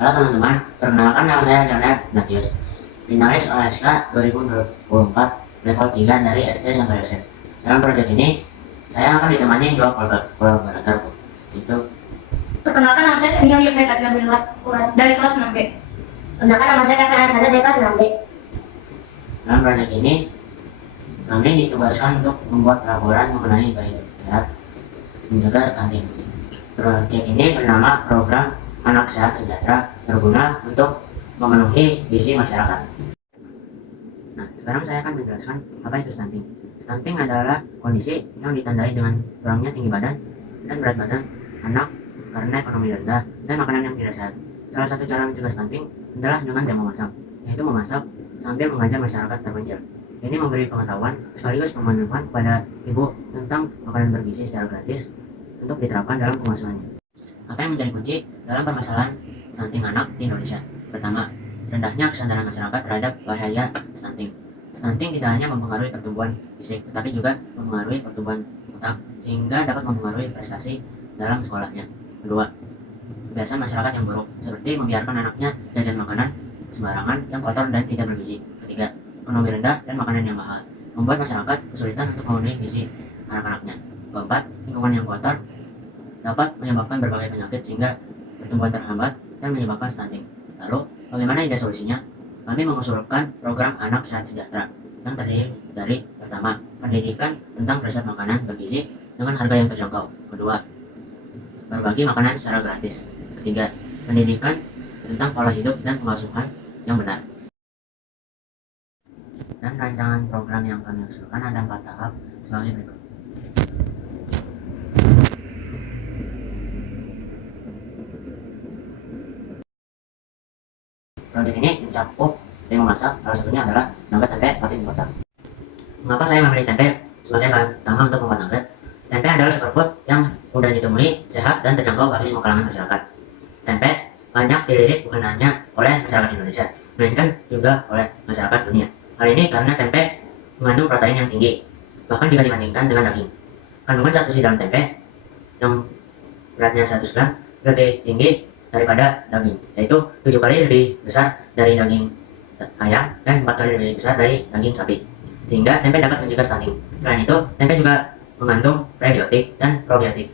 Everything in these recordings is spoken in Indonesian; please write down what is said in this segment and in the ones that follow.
Halo teman-teman, perkenalkan nama saya Leonard Natius, finalis OSK 2024 level 3 dari SD Santo Yosef. Dalam proyek ini, saya akan ditemani dua kolaborator, itu. Perkenalkan nama saya Daniel Yufet dari kelas 6B. Perkenalkan nama saya Kevin Arsada dari kelas 6B. Dalam proyek ini, kami ditugaskan untuk membuat laporan mengenai gaya hidup sehat mencegah stunting. Proyek ini bernama Program Anak Sehat Sejahtera, berguna untuk memenuhi visi masyarakat. Nah, sekarang saya akan menjelaskan apa itu stunting. Stunting adalah kondisi yang ditandai dengan kurangnya tinggi badan dan berat badan anak karena ekonomi rendah dan makanan yang tidak sehat. Salah satu cara mencegah stunting adalah dengan dia memasak, yaitu memasak sambil mengajar masyarakat terpencil. Ini memberi pengetahuan sekaligus pemahaman kepada ibu tentang makanan bergizi secara gratis untuk diterapkan dalam pengasuhannya. Apa yang menjadi kunci dalam permasalahan stunting anak di Indonesia? Pertama, rendahnya kesadaran masyarakat terhadap bahaya stunting. Stunting tidak hanya mempengaruhi pertumbuhan fisik, tetapi juga mempengaruhi pertumbuhan otak, sehingga dapat mempengaruhi prestasi dalam sekolahnya. Kedua, kebiasaan masyarakat yang buruk, seperti membiarkan anaknya jajan makanan sembarangan yang kotor dan tidak bergizi. Ketiga, ekonomi rendah dan makanan yang mahal, membuat masyarakat kesulitan untuk memenuhi gizi anak-anaknya. Keempat, lingkungan yang kotor dapat menyebabkan berbagai penyakit sehingga pertumbuhan terhambat dan menyebabkan stunting. Lalu, bagaimana ide solusinya? Kami mengusulkan program Anak Sehat Sejahtera yang terdiri dari pertama, pendidikan tentang resep makanan bergizi dengan harga yang terjangkau. Kedua, berbagi makanan secara gratis. Ketiga, pendidikan tentang pola hidup dan pengasuhan yang benar. Dan rancangan program yang kami usulkan ada 4 tahap sebagai berikut. Proyek ini mencakup 5 masa, salah satunya adalah nugget tempe patin kota. Mengapa saya memilih tempe sebagai bahan utama untuk membuat nugget? Tempe adalah superfood yang mudah ditemui, sehat, dan terjangkau bagi semua kalangan masyarakat. Tempe banyak dilirik bukan hanya oleh masyarakat Indonesia, melainkan juga oleh masyarakat dunia. Hal ini karena tempe mengandung protein yang tinggi, bahkan jika dibandingkan dengan daging. Kandungan zat besi dalam tempe yang beratnya 100 gram lebih tinggi daripada daging, yaitu 7 kali lebih besar dari daging ayam dan 4 kali lebih besar dari daging sapi, sehingga tempe dapat mencegah stunting. Selain itu, tempe juga mengandung prebiotik dan probiotik.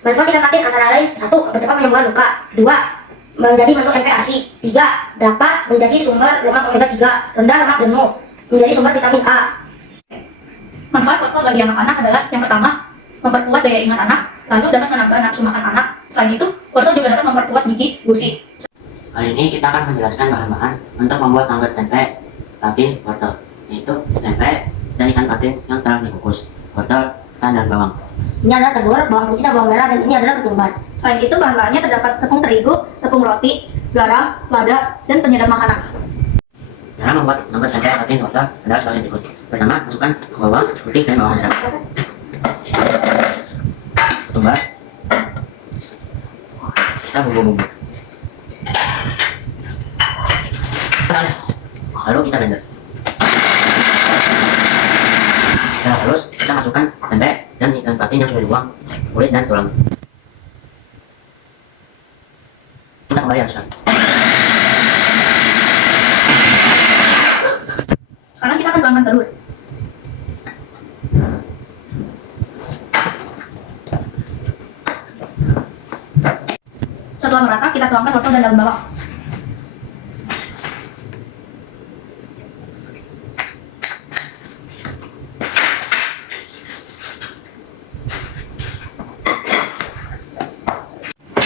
Manfaat ikan patin antara lain: 1. Mempercepat penyembuhan luka. 2. Menjadi menu MPASI. 3. Dapat menjadi sumber lemak omega 3, rendah lemak jenuh, menjadi sumber vitamin A. Manfaat pokok bagi anak-anak adalah yang pertama, memperkuat daya ingat anak, lalu dapat menambah nafsu makan anak. Selain itu, wortel juga dapat memperkuat gigi gusi. Kali ini kita akan menjelaskan bahan-bahan untuk membuat nugget tempe patin wortel, yaitu tempe dan ikan patin yang telah dikukus, wortel, ketan, dan bawang. Ini adalah telur, bawang putih, dan bawang merah, dan ini adalah ketumbar. Selain itu, bahan-bahannya terdapat tepung terigu, tepung roti, garam, lada, dan penyedap makanan. Cara membuat nugget tempe patin wortel adalah sebagai berikut. Pertama, masukkan bawang putih dan bawang merah, ketumbar, kita bumbu-bumbu, lalu kita blender. Setelah halus, kita masukkan tempe dan ikan patin yang sudah dibuang kulit dan tulang. Kita kembali haluskan. Sekarang kita akan tuangkan telur. Setelah merata, kita tuangkan wortel dan daun bawang.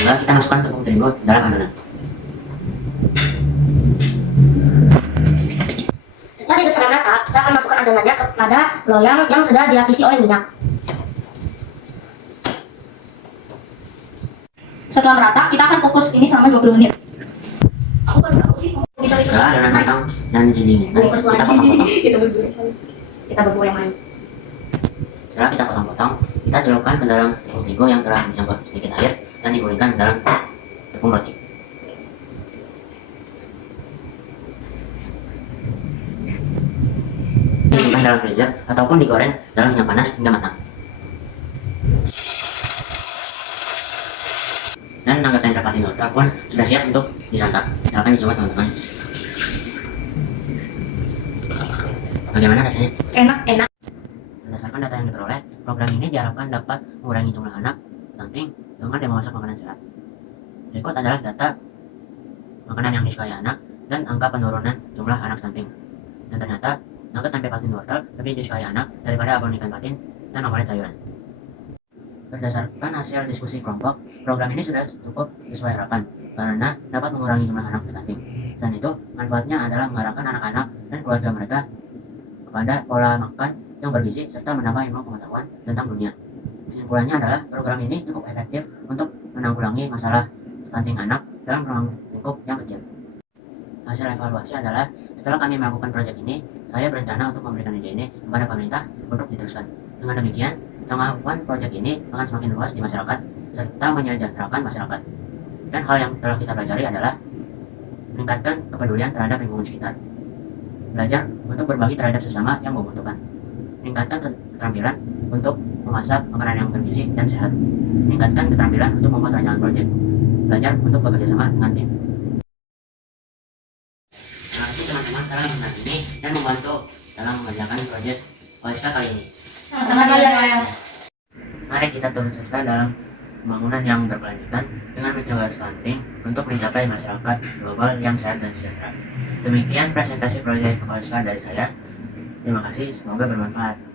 Tinggal kita masukkan tepung terigu dalam adonan. Setelah itu sudah merata, kita akan masukkan adonannya kepada loyang yang sudah dilapisi oleh minyak. Setelah merata, kita akan kukus ini selama 20 menit. Setelah adonan matang dan didinginkan, kita potong-potong. Kita berdua yang main. Setelah kita potong-potong, kita celupkan ke dalam tepung terigu yang telah dicampur sedikit air dan digulingkan dalam tepung roti. Disimpan dalam freezer ataupun digoreng dalam minyak panas hingga matang. Dan nugget tempe patin wortel pun sudah siap untuk disantap. Silakan dicoba teman-teman. Bagaimana rasanya? Enak. Berdasarkan data yang diperoleh, program ini diharapkan dapat mengurangi jumlah anak stunting dengan memasak makanan sehat. Berikut adalah data makanan yang disukai anak dan angka penurunan jumlah anak stunting. Dan ternyata, nugget tempe patin wortel lebih disukai anak daripada abon ikan patin dan omelet sayuran. Berdasarkan hasil diskusi kelompok, program ini sudah cukup sesuai harapan karena dapat mengurangi jumlah anak stunting. Dan itu manfaatnya adalah mengarahkan anak-anak dan keluarga mereka kepada pola makan yang bergizi serta menambah ilmu pengetahuan tentang dunia. Kesimpulannya adalah program ini cukup efektif untuk menanggulangi masalah stunting anak dalam ruang lingkup yang kecil. Hasil evaluasi adalah setelah kami melakukan proyek ini, saya berencana untuk memberikan ide ini kepada pemerintah untuk diteruskan. Dengan demikian, cakupan proyek ini akan semakin luas di masyarakat serta menyejahterakan masyarakat. Dan hal yang telah kita pelajari adalah meningkatkan kepedulian terhadap lingkungan sekitar, belajar untuk berbagi terhadap sesama yang membutuhkan, meningkatkan keterampilan untuk memasak makanan yang bergizi dan sehat, meningkatkan keterampilan untuk membuat rancangan proyek, belajar untuk bekerja sama dengan tim. Terima kasih teman-teman telah menonton ini dan membantu dalam mengerjakan proyek OSK kali ini. Sama-sama ya. Mari kita turut serta dalam pembangunan yang berkelanjutan dengan mencegah stunting untuk mencapai masyarakat global yang sehat dan sejahtera. Demikian presentasi proyek OSK dari saya. Terima kasih, semoga bermanfaat.